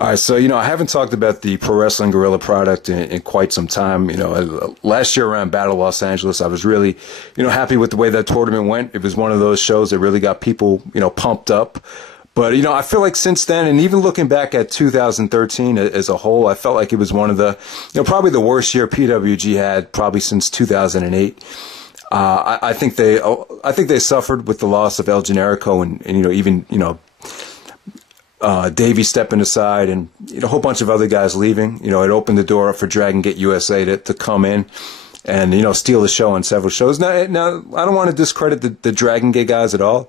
All right, so, I haven't talked about the Pro Wrestling Guerrilla product in quite some time. Last year around Battle Los Angeles, I was really, happy with the way that tournament went. It was one of those shows that really got people, pumped up. But, I feel like since then, and even looking back at 2013 as a whole, I felt like it was one of the, probably the worst year PWG had probably since 2008. I think they suffered with the loss of El Generico and even, Davey stepping aside and a whole bunch of other guys leaving. It opened the door up for Dragon Gate USA to come in and steal the show on several shows. Now I don't want to discredit the Dragon Gate guys at all.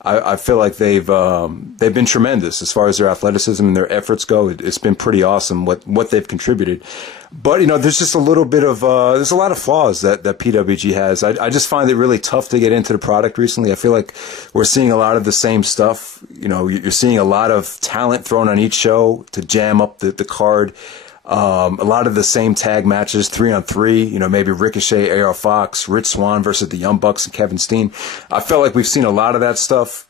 I feel like they've been tremendous as far as their athleticism and their efforts go. It's been pretty awesome what they've contributed. But there's just a little bit of there's a lot of flaws that PWG has. I just find it really tough to get into the product recently. I feel like we're seeing a lot of the same stuff. You're seeing a lot of talent thrown on each show to jam up the card. A lot of the same tag matches, 3-on-3, maybe Ricochet, AR Fox, Rich Swan versus the Young Bucks and Kevin Steen. I felt like we've seen a lot of that stuff.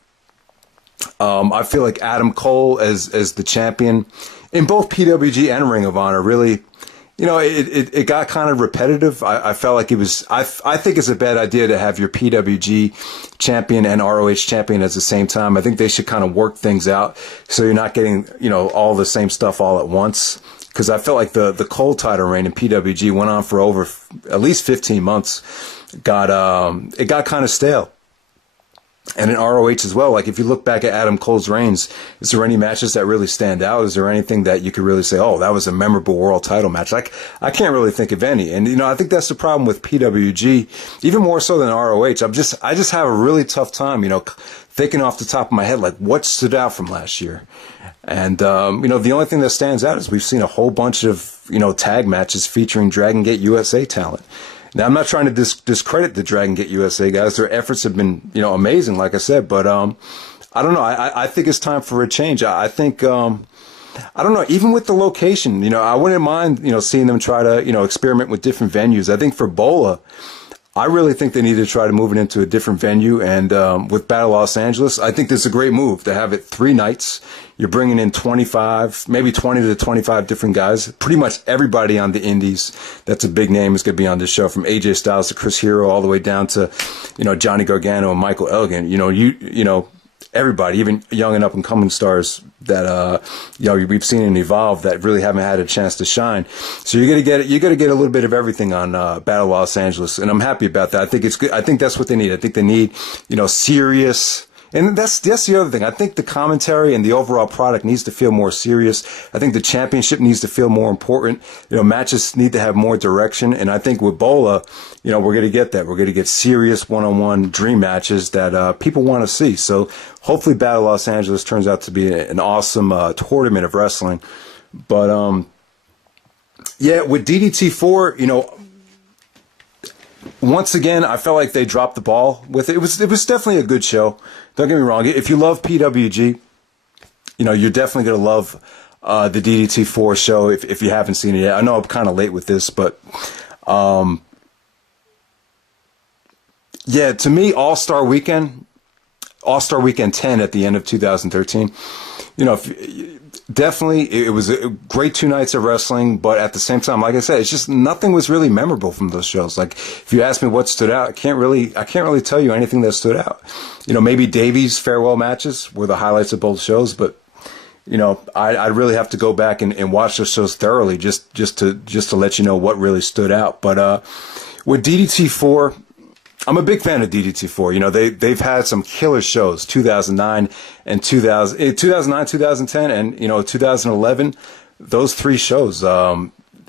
I feel like Adam Cole as the champion in both PWG and Ring of Honor really, it got kind of repetitive. I felt like it was, I think it's a bad idea to have your PWG champion and ROH champion at the same time. I think they should kind of work things out so you're not getting, all the same stuff all at once. Because I felt like the Cole title reign in PWG went on for over at least 15 months. It got kind of stale. And in ROH as well. Like if you look back at Adam Cole's reigns, is there any matches that really stand out? Is there anything that you could really say, oh, that was a memorable world title match? Like I can't really think of any. And I think that's the problem with PWG, even more so than ROH. I just have a really tough time, thinking off the top of my head, like what stood out from last year. And, the only thing that stands out is we've seen a whole bunch of, tag matches featuring Dragon Gate USA talent. Now, I'm not trying to discredit the Dragon Gate USA guys. Their efforts have been, amazing, like I said. But I don't know. I think it's time for a change. I think, I don't know, even with the location, I wouldn't mind, seeing them try to, experiment with different venues. I think for Bola, I really think they need to try to move it into a different venue. And with Battle Los Angeles, I think this is a great move to have it 3 nights. You're bringing in 25, maybe 20 to 25 different guys. Pretty much everybody on the indies that's a big name is going to be on this show, from AJ Styles to Chris Hero all the way down to, Johnny Gargano and Michael Elgin. Everybody, even young and up and coming stars that we've seen and evolve that really haven't had a chance to shine. So you're gonna get a little bit of everything on Battle Los Angeles, and I'm happy about that. I think it's good. I think that's what they need. I think they need serious. And that's the other thing. I think the commentary and the overall product needs to feel more serious. I think the championship needs to feel more important. Matches need to have more direction. And I think with Bola, we're going to get that. We're going to get serious one-on-one dream matches that people want to see. So hopefully Battle Los Angeles turns out to be an awesome tournament of wrestling. But yeah, with DDT4, once again, I felt like they dropped the ball with it. It was definitely a good show. Don't get me wrong. If you love PWG, you're definitely going to love the DDT4 show if you haven't seen it yet. I know I'm kind of late with this, but yeah, to me, All-Star Weekend 10 at the end of 2013, definitely, it was a great 2 nights of wrestling, but at the same time, like I said, it's just nothing was really memorable from those shows. Like, if you ask me what stood out, I can't really tell you anything that stood out. Maybe Davies' farewell matches were the highlights of both shows, but I'd really have to go back and watch those shows thoroughly just to let you know what really stood out. But with DDT4, I'm a big fan of DDT4. They've had some killer shows, 2009 and 2009, 2010, and 2011. Those 3 shows.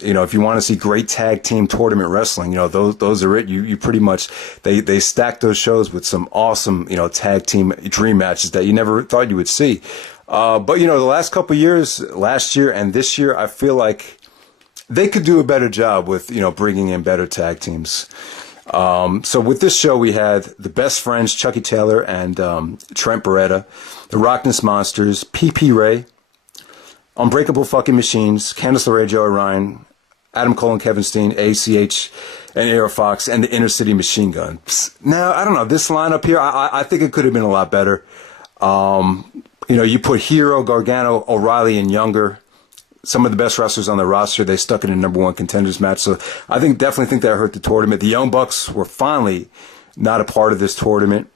If you want to see great tag team tournament wrestling, those are it. You pretty much they stack those shows with some awesome tag team dream matches that you never thought you would see. But the last couple of years, last year and this year, I feel like they could do a better job with bringing in better tag teams. So with this show, we had the Best Friends, Chucky Taylor and Trent Beretta, the Rockness Monsters, PPRay, Unbreakable Fucking Machines, Candice, LeRae, Joey Ryan, Adam Cole and Kevin Steen, ACH and AR Fox, and the Inner City Machine Gun. Now, I don't know, this lineup here, I think it could have been a lot better. You put Hero, Gargano, O'Reilly, and Younger some of the best wrestlers on the roster. They stuck in a #1 contenders match. So I definitely think that hurt the tournament. The Young Bucks were finally not a part of this tournament.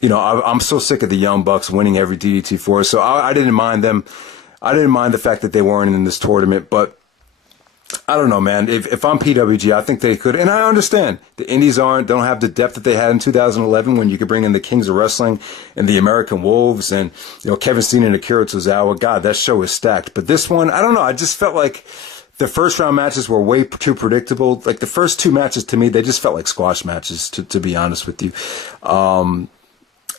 You know, I'm so sick of the Young Bucks winning every DDT4. So I didn't mind them. I didn't mind the fact that they weren't in this tournament, but I don't know, man. If I'm PWG, I think they could, and I understand the Indies don't have the depth that they had in 2011 when you could bring in the Kings of Wrestling and the American Wolves and, you know, Kevin Steen and Akira Tozawa. God, that show is stacked. But this one, I don't know. I just felt like the first round matches were way too predictable. Like the first 2 matches to me, they just felt like squash matches, to be honest with you.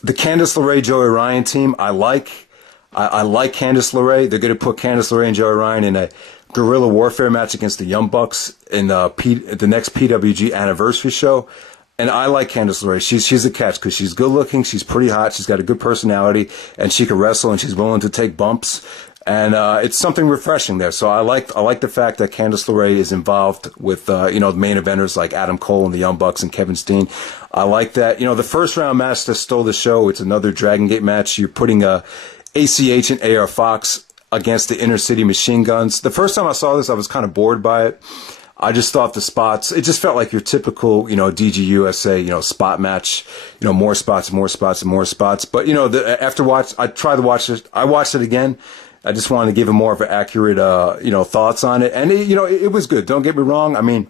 The Candice LeRae, Joey Ryan team, I like Candice LeRae. They're going to put Candice LeRae and Joey Ryan in a guerrilla warfare match against the Young Bucks in the next PWG anniversary show. And I like Candice LeRae. She's a catch because she's good looking, she's pretty hot, she's got a good personality, and she can wrestle, and she's willing to take bumps. And it's something refreshing there. So I like the fact that Candice LeRae is involved with you know, the main eventers like Adam Cole and the Young Bucks and Kevin Steen. I like that. You know, the first round match that stole the show, it's another Dragon Gate match. You're putting ACH and AR Fox against the Inner City Machine Guns. The first time I saw this, I was kind of bored by it. I just thought the spots, it just felt like your typical, you know, DGUSA, you know, spot match, you know, more spots, more spots, and more spots. But, you know, I watched it again. I just wanted to give him more of an accurate, you know, thoughts on it. And, you know, it was good. Don't get me wrong. I mean,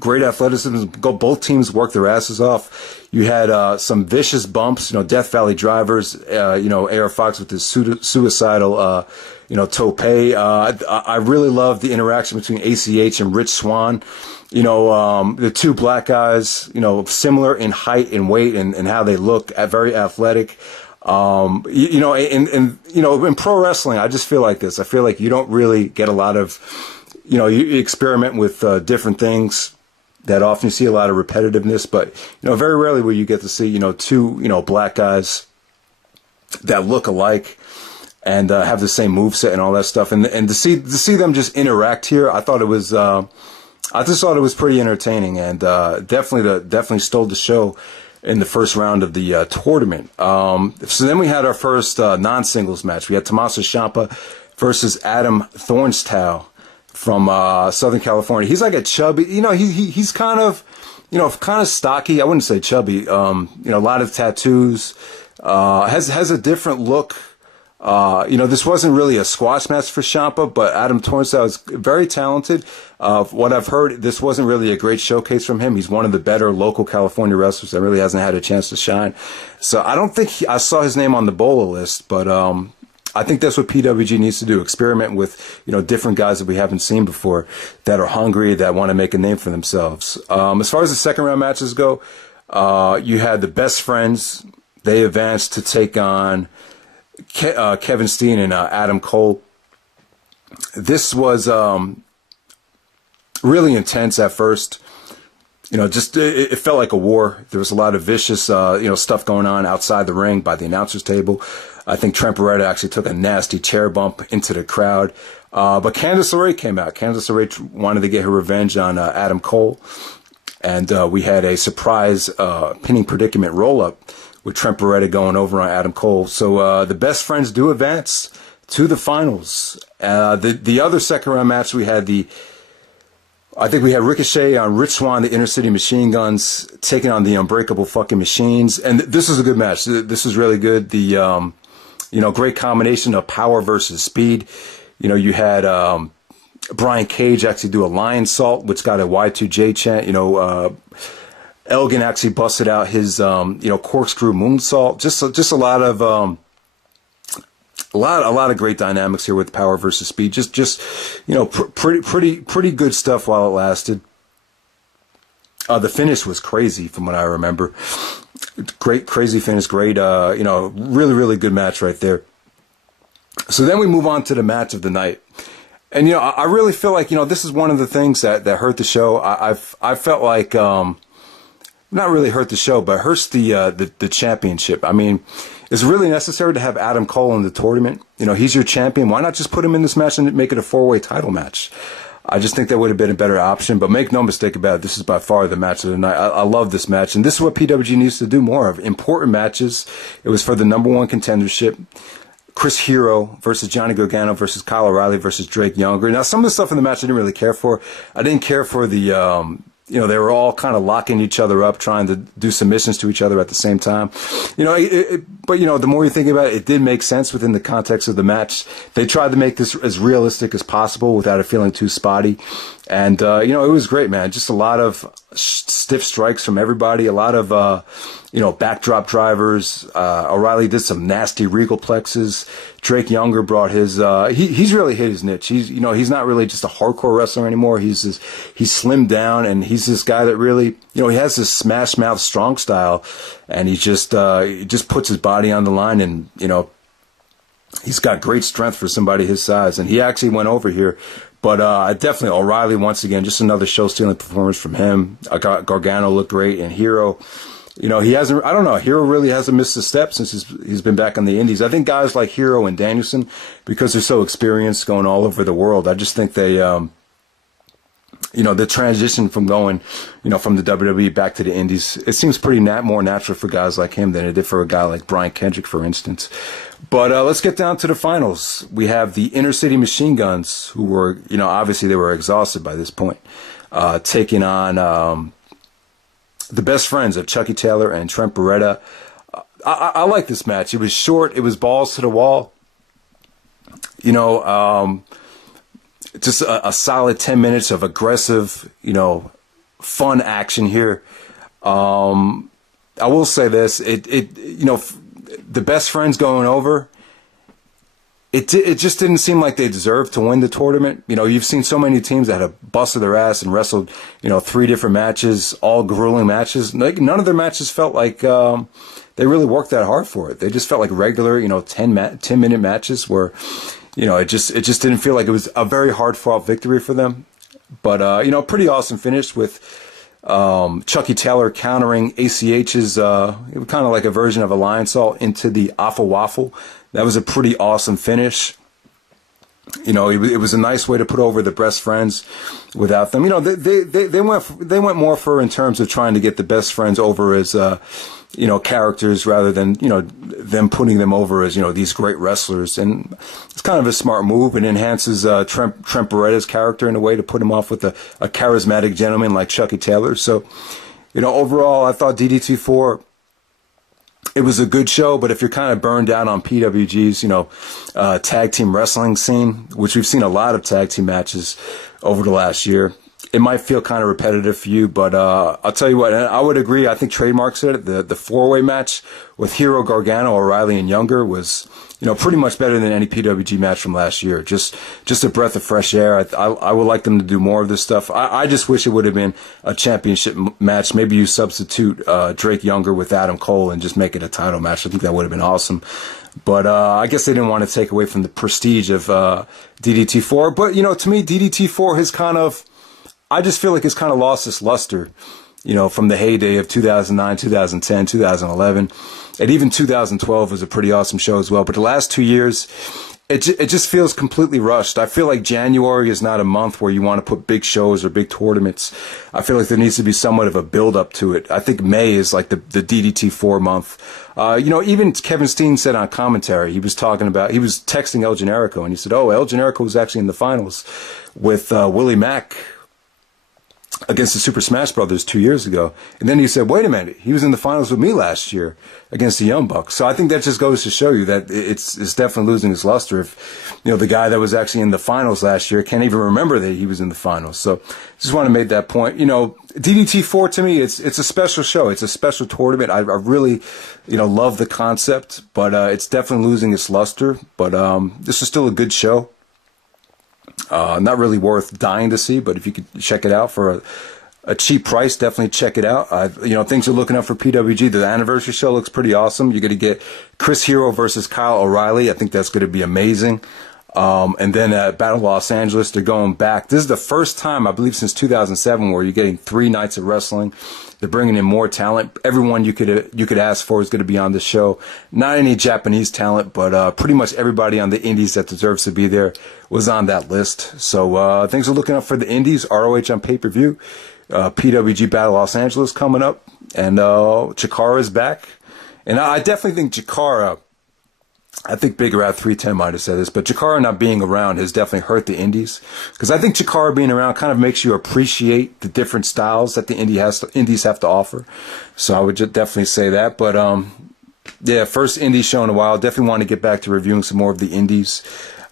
great athleticism. Both teams worked their asses off. You had some vicious bumps, you know, Death Valley drivers, you know, AR Fox with his suicidal, you know, tope. I really loved the interaction between ACH and Rich Swan. You know, the 2 black guys, you know, similar in height and weight and how they look, very athletic. You know, you know, in pro wrestling, I just feel like this. I feel like you don't really get a lot of, you know, you experiment with different things that often you see a lot of repetitiveness, but, you know, very rarely will you get to see, you know, 2, you know, black guys that look alike and have the same moveset and all that stuff. And to see them just interact here, I thought it was, I just thought it was pretty entertaining, and definitely stole the show in the first round of the tournament. So then we had our first non-singles match. We had Tomamaso Ciampa versus Adam Thornstowe from Southern California. He's like a chubby, you know, he's kind of, you know, kind of stocky. I wouldn't say chubby. You know, a lot of tattoos. Has a different look. You know, this wasn't really a squash match for Ciampa, but Adam Thornstowe is very talented. What I've heard, this wasn't really a great showcase from him. He's one of the better local California wrestlers that really hasn't had a chance to shine. So I don't think I saw his name on the BOLA list, but I think that's what PWG needs to do. Experiment with, you know, different guys that we haven't seen before that are hungry, that want to make a name for themselves. As far as the second round matches go, you had the Best Friends. They advanced to take on Kevin Steen and Adam Cole. This was really intense at first. You know, just it felt like a war. There was a lot of vicious, you know, stuff going on outside the ring by the announcers table. I think Trevor actually took a nasty chair bump into the crowd. But Candice LeRae came out. Candice LeRae wanted to get her revenge on Adam Cole. And we had a surprise pinning predicament roll-up with Trevor going over on Adam Cole. So the Best Friends do advance to the finals. The other second round match, I think we had Ricochet on Rich Swan, the Inner City Machine Guns, taking on the Unbreakable fucking Machines. And this was a good match. This was really good. The, you know, great combination of power versus speed. You know, you had Brian Cage actually do a lion salt, which got a Y2J chant. You know, Elgin actually busted out his, you know, corkscrew moonsault. Just a lot of, a lot of great dynamics here with power versus speed. Just, you know, pretty good stuff while it lasted. The finish was crazy from what I remember. Great, crazy finish. Great, you know, really good match right there. So then we move on to the match of the night. And, you know, I really feel like, you know, this is one of the things that hurt the show. I felt like, not really hurt the show, but hurts the championship. I mean, is it really necessary to have Adam Cole in the tournament? You know, he's your champion. Why not just put him in this match and make it a 4-way title match? I just think that would have been a better option. But make no mistake about it, this is by far the match of the night. I love this match. And this is what PWG needs to do more of. Important matches. It was for the #1 contendership. Chris Hero versus Johnny Gokano versus Kyle O'Reilly versus Drake Younger. Now, some of the stuff in the match I didn't really care for. I didn't care for the, you know, they were all kind of locking each other up, trying to do submissions to each other at the same time. You know, but, you know, the more you think about it, it did make sense within the context of the match. They tried to make this as realistic as possible without it feeling too spotty. And, you know, it was great, man. Just a lot of stiff strikes from everybody, a lot of, you know, backdrop drivers. O'Reilly did some nasty regal plexes. Drake Younger brought his, he's really hit his niche. He's, you know, he's not really just a hardcore wrestler anymore. He's slimmed down, and he's this guy that really, you know, he has this smash mouth strong style, and he just puts his body on the line, and, you know, he's got great strength for somebody his size, and he actually went over here. But definitely O'Reilly, once again, just another show-stealing performance from him. Gargano looked great, and Hero, you know, he hasn't, I don't know, Hero really hasn't missed a step since he's been back on the indies. I think guys like Hero and Danielson, because they're so experienced going all over the world, I just think they, you know, the transition from going, you know, from the WWE back to the indies, it seems pretty more natural for guys like him than it did for a guy like Brian Kendrick, for instance. But let's get down to the finals. We have the Inner City Machine Guns, who were, you know, obviously they were exhausted by this point, taking on the best friends of Chucky Taylor and Trent Beretta. I like this match. It was short. It was balls to the wall. You know, just a solid 10 minutes of aggressive, you know, fun action here. I will say this, you know, the best friends going over, it just didn't seem like they deserved to win the tournament. You know, you've seen so many teams that have busted their ass and wrestled, you know, 3 different matches, all grueling matches. Like, none of their matches felt like they really worked that hard for it. They just felt like regular, you know, 10-minute matches where, you know, it just didn't feel like it was a very hard-fought victory for them. But, you know, pretty awesome finish with Chucky Taylor countering ACH's, it was kind of like a version of a lion salt into the Awful Waffle. That was a pretty awesome finish. You know, it was a nice way to put over the best friends without them. You know, they went more for in terms of trying to get the best friends over as, you know, characters rather than, you know, them putting them over as, you know, these great wrestlers. And it's kind of a smart move, and enhances Trent Beretta's character in a way to put him off with a charismatic gentleman like Chucky Taylor. So, you know, overall, I thought DDT4, it was a good show, but if you're kind of burned out on PWG's, you know, tag team wrestling scene, which we've seen a lot of tag team matches over the last year, it might feel kind of repetitive for you, but I'll tell you what, and I would agree. I think Trademark said it. The 4-way match with Hero, Gargano, O'Reilly, and Younger was, you know, pretty much better than any PWG match from last year. Just a breath of fresh air. I would like them to do more of this stuff. I just wish it would have been a championship match. Maybe you substitute Drake Younger with Adam Cole and just make it a title match. I think that would have been awesome. But I guess they didn't want to take away from the prestige of DDT4. But, you know, to me, DDT4 has kind of, I just feel like it's kind of lost its luster, you know, from the heyday of 2009, 2010, 2011. And even 2012 was a pretty awesome show as well. But the last 2 years, it just feels completely rushed. I feel like January is not a month where you want to put big shows or big tournaments. I feel like there needs to be somewhat of a build-up to it. I think May is like the DDT4 month. You know, even Kevin Steen said on commentary, he was texting El Generico, and he said, oh, El Generico was actually in the finals with Willie Mack against the Super Smash Brothers 2 years ago. And then he said, wait a minute, he was in the finals with me last year against the Young Bucks. So I think that just goes to show you that it's definitely losing its luster if, you know, the guy that was actually in the finals last year can't even remember that he was in the finals. So just want to make that point. You know, DDT4 to me, it's a special show. It's a special tournament. I really, you know, love the concept, but it's definitely losing its luster. But this is still a good show. Not really worth dying to see, but if you could check it out for a cheap price, definitely check it out. You know, things are looking up for PWG. The anniversary show looks pretty awesome. You're going to get Chris Hero versus Kyle O'Reilly. I think that's going to be amazing. And then at Battle of Los Angeles, they're going back. This is the first time, I believe, since 2007 where you're getting 3 nights of wrestling. They're bringing in more talent. Everyone you could ask for is going to be on the show. Not any Japanese talent, but pretty much everybody on the indies that deserves to be there was on that list. So things are looking up for the indies. ROH on pay-per-view. PWG Battle Los Angeles coming up. And Chikara is back. And I definitely think Chikara I think Big Rat 310 might have said this, but Chikara not being around has definitely hurt the indies. Because I think Chikara being around kind of makes you appreciate the different styles that the indies have to offer. So I would definitely say that. But yeah, first indie show in a while. Definitely want to get back to reviewing some more of the indies.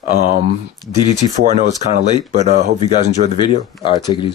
DDT4, I know it's kind of late, but hope you guys enjoyed the video. All right, take it easy.